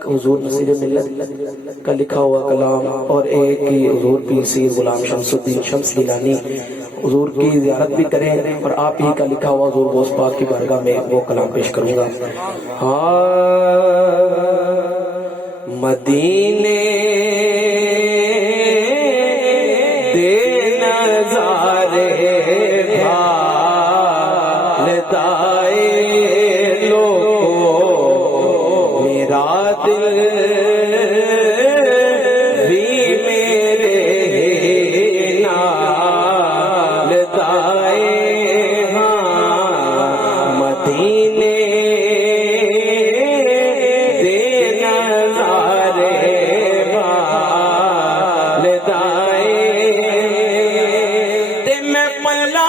एक हुजूर नसीर मिल्लत का लिखा हुआ कलाम और एक ही हुजूर पीर सैयद गुलाम शमसुद्दीन शम्स गिलानी हुजूर की ज़ियारत भी करें और आप ही का लिखा हुआ हुजूर गौस पाक की बारगाह में वो कलाम पेश करूंगा। हाँ मदीने दे नज़ारे भालदाए लोगों मेरा दिल भी मेरे नालदाए हाँ मदीने दे नज़ारे भालदाए ते मैं पल्ला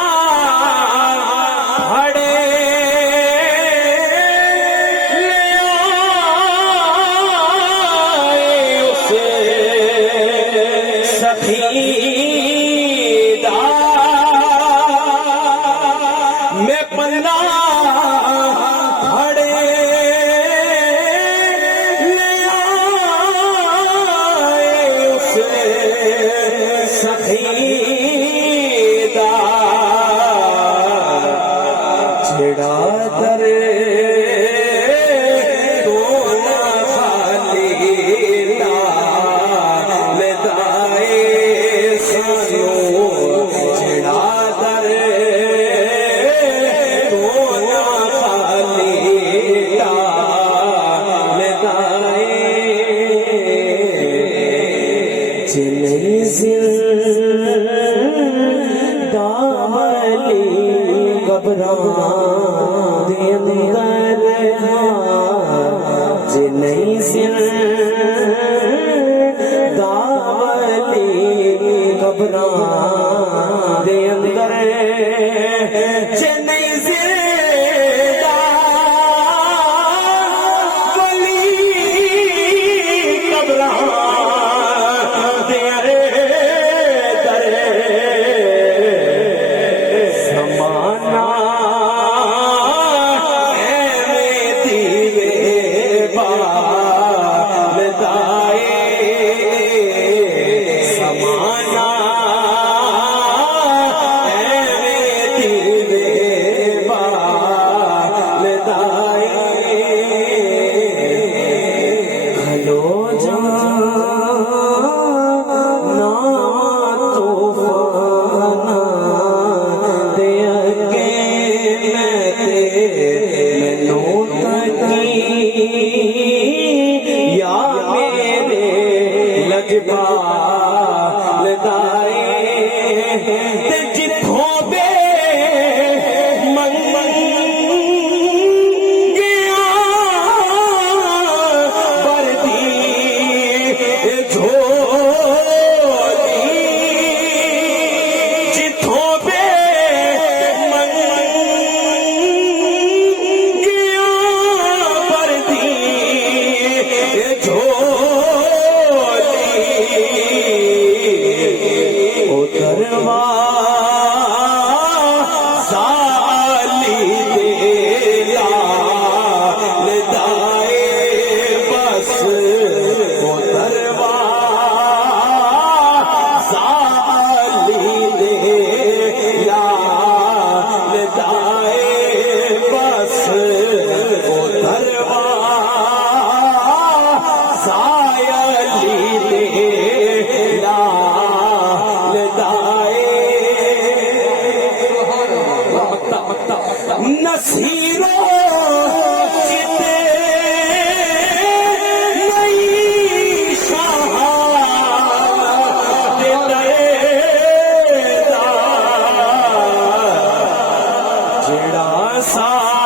मैं पन्ना खड़े ले आए उसे सखीदा छेड़ा दर सा